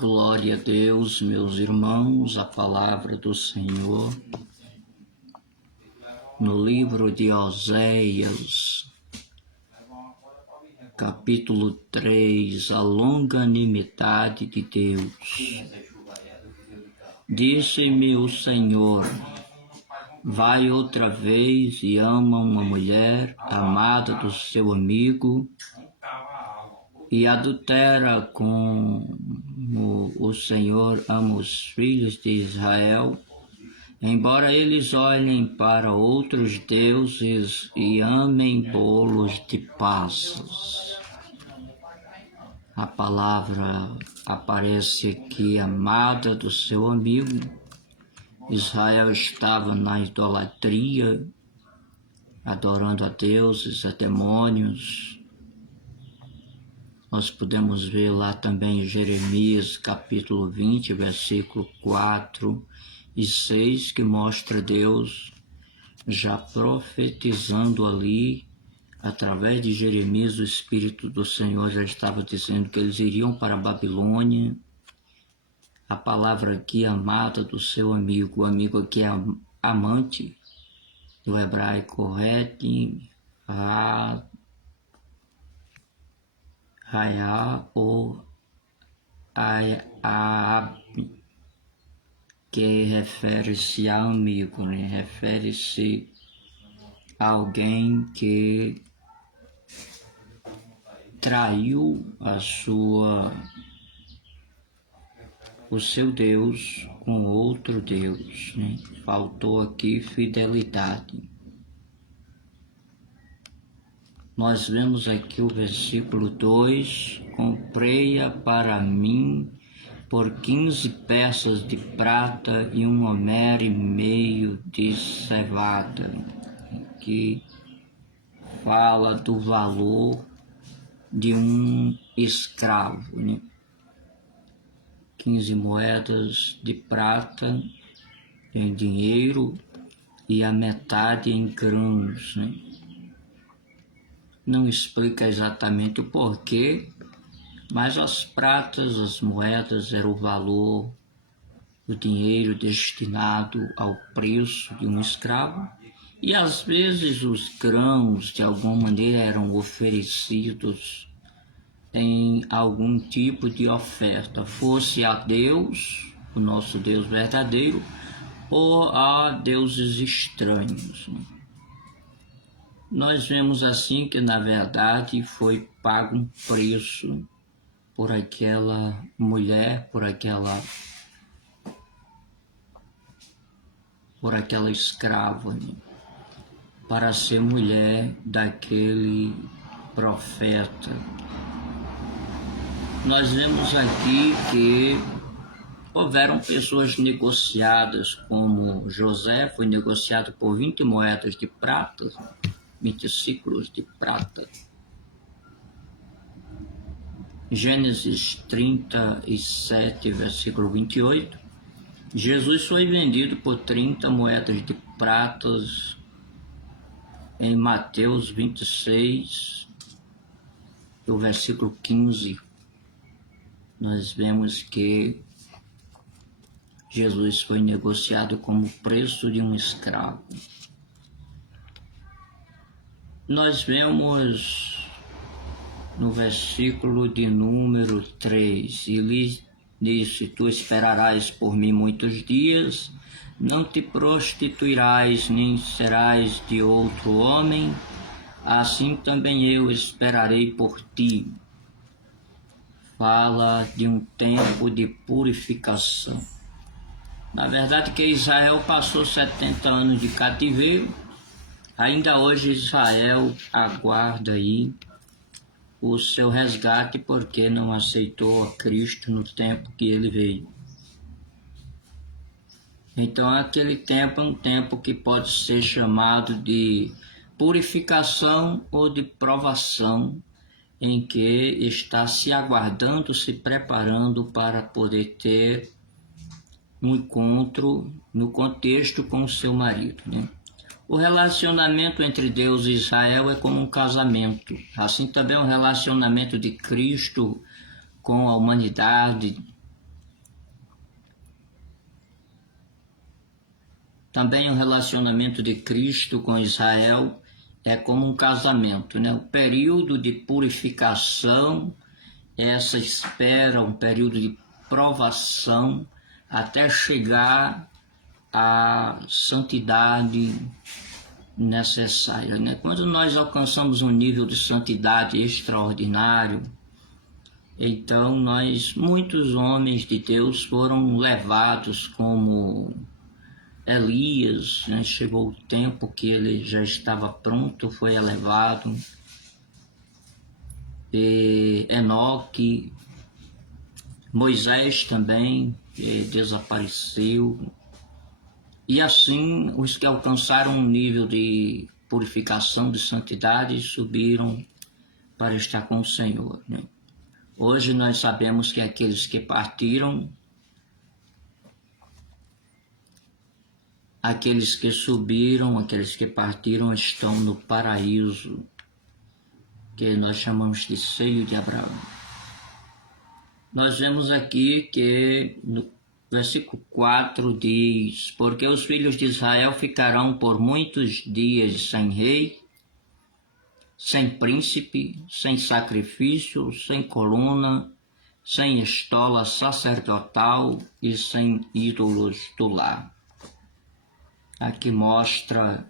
Glória a Deus, meus irmãos, a palavra do Senhor no livro de Oséias, capítulo 3, a longanimidade de Deus. Disse-me o Senhor: vai outra vez e ama uma mulher amada do seu amigo e adultera como o Senhor ama os filhos de Israel, embora eles olhem para outros deuses e amem bolos de passas. A palavra aparece aqui, amada do seu amigo. Israel estava na idolatria, adorando a deuses, a demônios. Nós podemos ver lá também em Jeremias capítulo 20, versículo 4 e 6, que mostra Deus já profetizando ali, através de Jeremias, o Espírito do Senhor já estava dizendo que eles iriam para a Babilônia. A palavra aqui, amada do seu amigo, o amigo aqui é amante, do hebraico retim, Raya ou Aab, que refere-se a amigo, né? Refere-se a alguém que traiu o seu Deus com outro Deus, né? Faltou aqui fidelidade. Nós vemos aqui o versículo 2, comprei-a para mim por 15 peças de prata e 1 homer e meio de cevada, que fala do valor de um escravo, né? 15 moedas de prata em dinheiro e a metade em grãos, né? Não explica exatamente o porquê, mas as pratas, as moedas, era o valor do dinheiro destinado ao preço de um escravo, e às vezes os grãos de alguma maneira eram oferecidos em algum tipo de oferta, fosse a Deus, o nosso Deus verdadeiro, ou a deuses estranhos. Nós vemos assim que, na verdade, foi pago um preço por aquela mulher, por aquela escrava, né? Para ser mulher daquele profeta. Nós vemos aqui que houveram pessoas negociadas, como José foi negociado por 20 moedas de prata, 20 ciclos de prata. Gênesis 37, versículo 28. Jesus foi vendido por 30 moedas de pratas. Em Mateus 26, o versículo 15, nós vemos que Jesus foi negociado como preço de um escravo. Nós vemos no versículo de número 3, e lhe disse: tu esperarás por mim muitos dias, não te prostituirás, nem serás de outro homem, assim também eu esperarei por ti. Fala de um tempo de purificação. Na verdade que Israel passou 70 anos de cativeiro, ainda hoje Israel aguarda aí o seu resgate, porque não aceitou a Cristo no tempo que ele veio. Então aquele tempo é um tempo que pode ser chamado de purificação ou de provação, em que está se aguardando, se preparando para poder ter um encontro no contexto com o seu marido, né? O relacionamento entre Deus e Israel é como um casamento. Assim também o relacionamento de Cristo com a humanidade, Também o relacionamento de Cristo com Israel é como um casamento, né? O período de purificação, essa espera, um período de provação até chegar à santidade necessária, né? Quando nós alcançamos um nível de santidade extraordinário, então muitos homens de Deus foram levados como Elias, né? Chegou o tempo que ele já estava pronto, foi elevado. E Enoque, Moisés também desapareceu. E assim, os que alcançaram um nível de purificação, de santidade, subiram para estar com o Senhor, né? Hoje nós sabemos que aqueles que partiram, aqueles que subiram, aqueles que partiram estão no paraíso, que nós chamamos de seio de Abraão. Nós vemos aqui que no versículo 4 diz: porque os filhos de Israel ficarão por muitos dias sem rei, sem príncipe, sem sacrifício, sem coluna, sem estola sacerdotal e sem ídolos do lar. Aqui mostra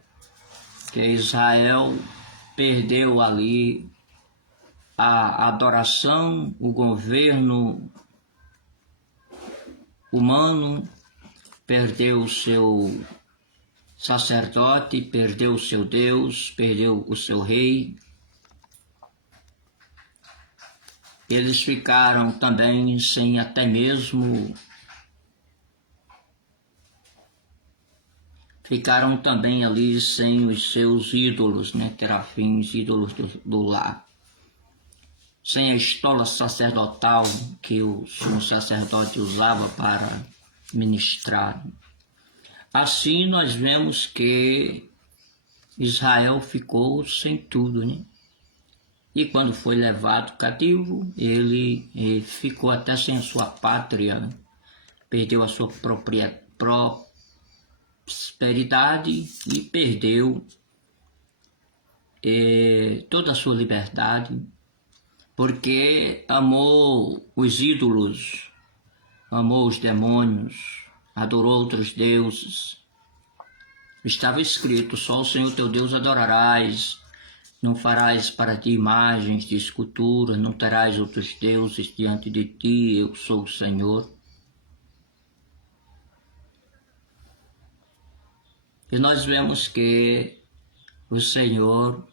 que Israel perdeu ali a adoração, o governo humano, perdeu o seu sacerdote, perdeu o seu Deus, perdeu o seu rei. Eles ficaram também sem até mesmo, ficaram também ali sem os seus ídolos, né, terafins, ídolos do lar. Sem a estola sacerdotal que o sumo sacerdote usava para ministrar. Assim nós vemos que Israel ficou sem tudo, né? E quando foi levado cativo, ele ficou até sem a sua pátria, perdeu a sua prosperidade e perdeu toda a sua liberdade, porque amou os ídolos, amou os demônios, adorou outros deuses. Estava escrito: só o Senhor teu Deus adorarás, não farás para ti imagens de escultura, não terás outros deuses diante de ti, eu sou o Senhor. E nós vemos que o Senhor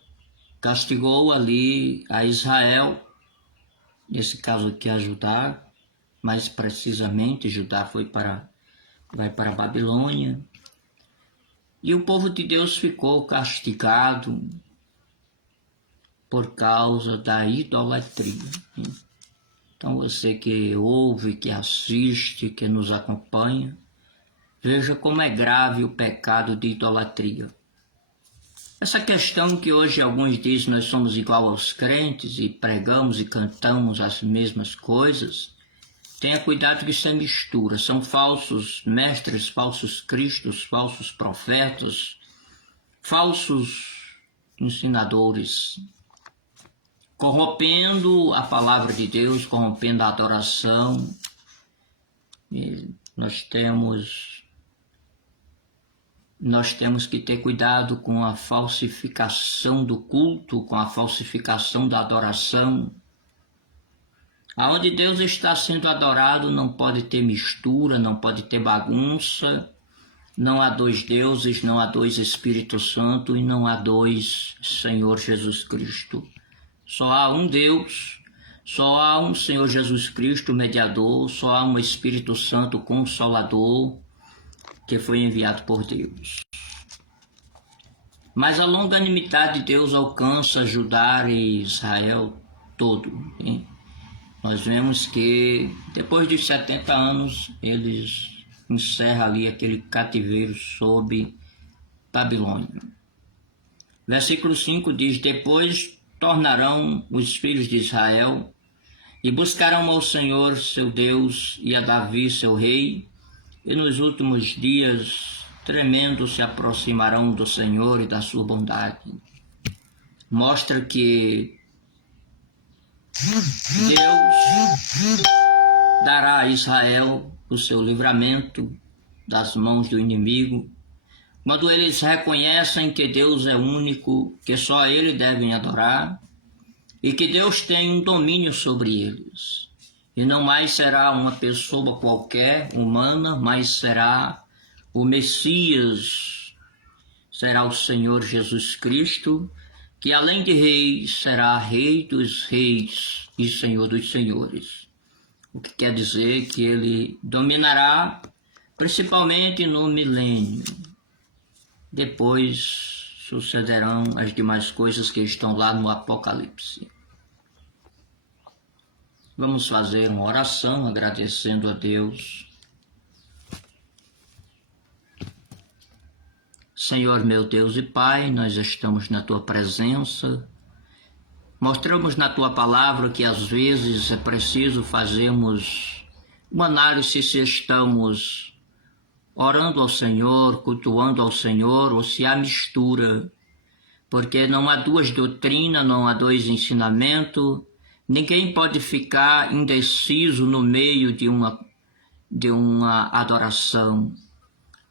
castigou ali a Israel, nesse caso aqui a Judá, mais precisamente Judá vai para a Babilônia, e o povo de Deus ficou castigado por causa da idolatria. Então você que ouve, que assiste, que nos acompanha, veja como é grave o pecado de idolatria. Essa questão que hoje alguns dizem nós somos igual aos crentes e pregamos e cantamos as mesmas coisas, tenha cuidado que isso é mistura. São falsos mestres, falsos cristos, falsos profetas, falsos ensinadores, corrompendo a palavra de Deus, corrompendo a adoração. E nós temos que ter cuidado com a falsificação do culto, com a falsificação da adoração. Aonde Deus está sendo adorado não pode ter mistura, não pode ter bagunça. Não há dois deuses, não há dois Espíritos Santos e não há dois Senhor Jesus Cristo. Só há um Deus, só há um Senhor Jesus Cristo mediador, só há um Espírito Santo consolador que foi enviado por Deus. Mas a longanimidade de Deus alcança Judá e Israel todo, hein? Nós vemos que depois de 70 anos eles encerram ali aquele cativeiro sob Babilônia. Versículo 5 diz: depois tornarão os filhos de Israel e buscarão ao Senhor seu Deus e a Davi seu rei, e nos últimos dias tremendo se aproximarão do Senhor e da sua bondade. Mostra que Deus dará a Israel o seu livramento das mãos do inimigo, quando eles reconhecem que Deus é único, que só Ele devem adorar, e que Deus tem um domínio sobre eles. E não mais será uma pessoa qualquer, humana, mas será o Messias, será o Senhor Jesus Cristo, que além de rei, será Rei dos reis e Senhor dos senhores. O que quer dizer que Ele dominará principalmente no milênio. Depois sucederão as demais coisas que estão lá no Apocalipse. Vamos fazer uma oração agradecendo a Deus. Senhor meu Deus e Pai, nós estamos na Tua presença. Mostramos na Tua palavra que às vezes é preciso fazermos uma análise se estamos orando ao Senhor, cultuando ao Senhor, ou se há mistura, porque não há duas doutrinas, não há dois ensinamentos, ninguém pode ficar indeciso no meio de uma adoração.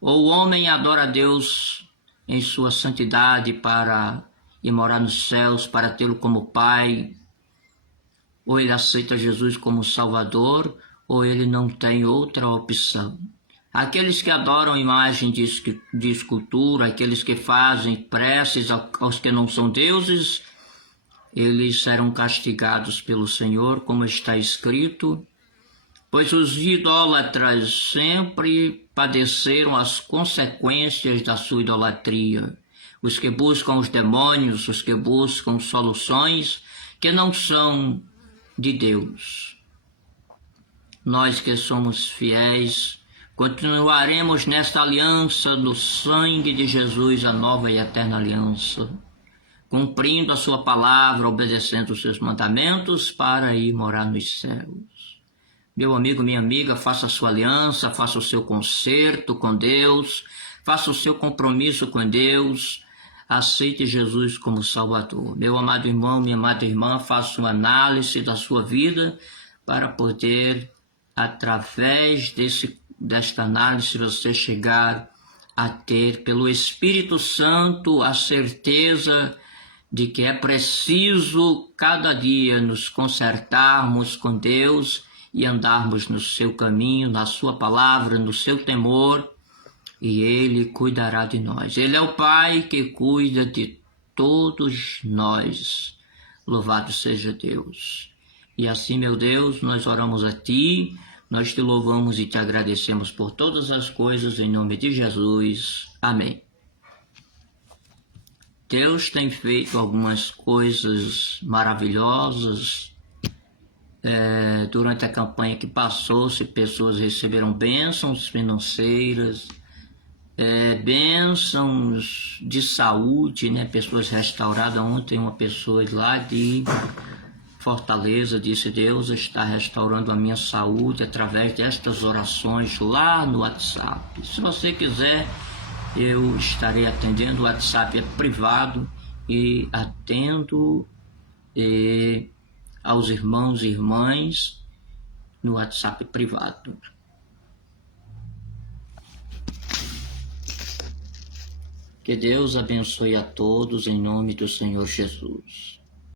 Ou o homem adora a Deus em sua santidade para ir morar nos céus, para tê-lo como Pai, ou ele aceita Jesus como Salvador, ou ele não tem outra opção. Aqueles que adoram imagem de escultura, aqueles que fazem preces aos que não são deuses, eles serão castigados pelo Senhor, como está escrito, pois os idólatras sempre padeceram as consequências da sua idolatria. Os que buscam os demônios, os que buscam soluções que não são de Deus. Nós que somos fiéis, continuaremos nesta aliança do sangue de Jesus, a nova e eterna aliança, cumprindo a sua palavra, obedecendo os seus mandamentos para ir morar nos céus. Meu amigo, minha amiga, faça a sua aliança, faça o seu concerto com Deus, faça o seu compromisso com Deus, aceite Jesus como Salvador. Meu amado irmão, minha amada irmã, faça uma análise da sua vida para poder, através desta análise, você chegar a ter, pelo Espírito Santo, a certeza de que é preciso cada dia nos consertarmos com Deus e andarmos no seu caminho, na sua palavra, no seu temor, e Ele cuidará de nós. Ele é o Pai que cuida de todos nós. Louvado seja Deus. E assim, meu Deus, nós oramos a Ti, nós Te louvamos e Te agradecemos por todas as coisas, em nome de Jesus. Amém. Deus tem feito algumas coisas maravilhosas. Durante a campanha que passou-se, pessoas receberam bênçãos financeiras, bênçãos de saúde, né? Pessoas restauradas. Ontem uma pessoa lá de Fortaleza disse: Deus está restaurando a minha saúde através destas orações lá no WhatsApp. Se você quiser, eu estarei atendendo. O WhatsApp é privado e atendo aos irmãos e irmãs no WhatsApp privado. Que Deus abençoe a todos em nome do Senhor Jesus.